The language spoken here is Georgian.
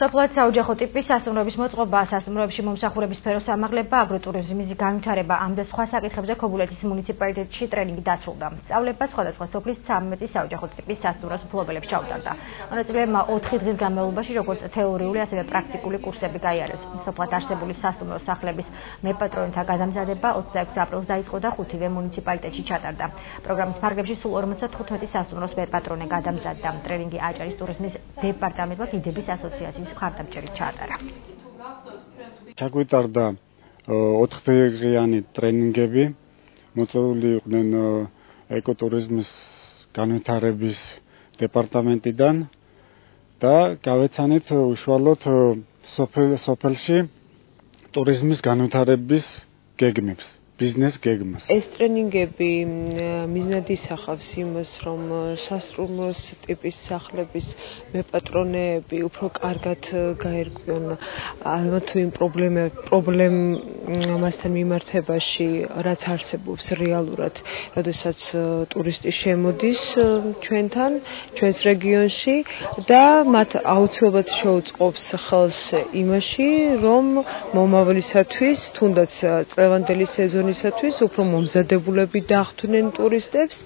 სოფლად საოჯახო ტიპის სასტუმროების მოწყობა, სასტუმროებში მომსახურების სფეროს ამაღლება, აგროტურიზმის განვითარება, ამ და სხვა საკითხებზე ქობულეთის მუნიციპალიტეტში ტრენინგი დასრულდა. სწავლება სხვადასხვა სოფლის 13 საოჯახო ტიპის სასტუმროს მფლობელებს ჩაუტარდა. მონაწილეებმა 4 დღის განმავლობაში როგორც თეორიული, ასევე პრაქტიკული კურსები გაიარეს. სოფლად არსებული სასტუმროს სახლების მეპატრონეთა გადამზადება 26 აპრილს დაიწყო და 5-ვე მუნიციპალიტეტში ჩატარდა. პროგრამის ფარგლებში სულ 55 სასტუმროს მეპატრონე გადამზადდა. ტრენინგი აჭარის ტურიზმის დეპარტამენტმა დიდების ასოციაციის მხარდამჭერით ჩაატარა. ჩაგვიტარდა 4დღიანი ტრენინგები, მოწვეული იყვნენ ეკოტურიზმის განვითარების დეპარტამენტიდან და გავეცანით უშუალოდ სოფელში ტურიზმის განვითარების გეგმებს. ბიზნეს გეგმას. ეს ტრენინგები მიზნად ისახავს იმას, რომ სასტუმროს ტიპის სახლების მეპატრონეები უფრო კარგად გაერკვიონ ალბათ იმ პრობლემასთან მიმართებაში, რაც არსებობს რეალურად, როდესაც ტურისტი შემოდის ჩვენთან, ჩვენს რეგიონში და მათ აუცილებლად შეუწყობს ხელს იმაში, რომ მომავლისათვის, თუნდაც წლევანდელი სეზონისათვის უფრო მომზადებულები დახვდნენ ტურისტებს.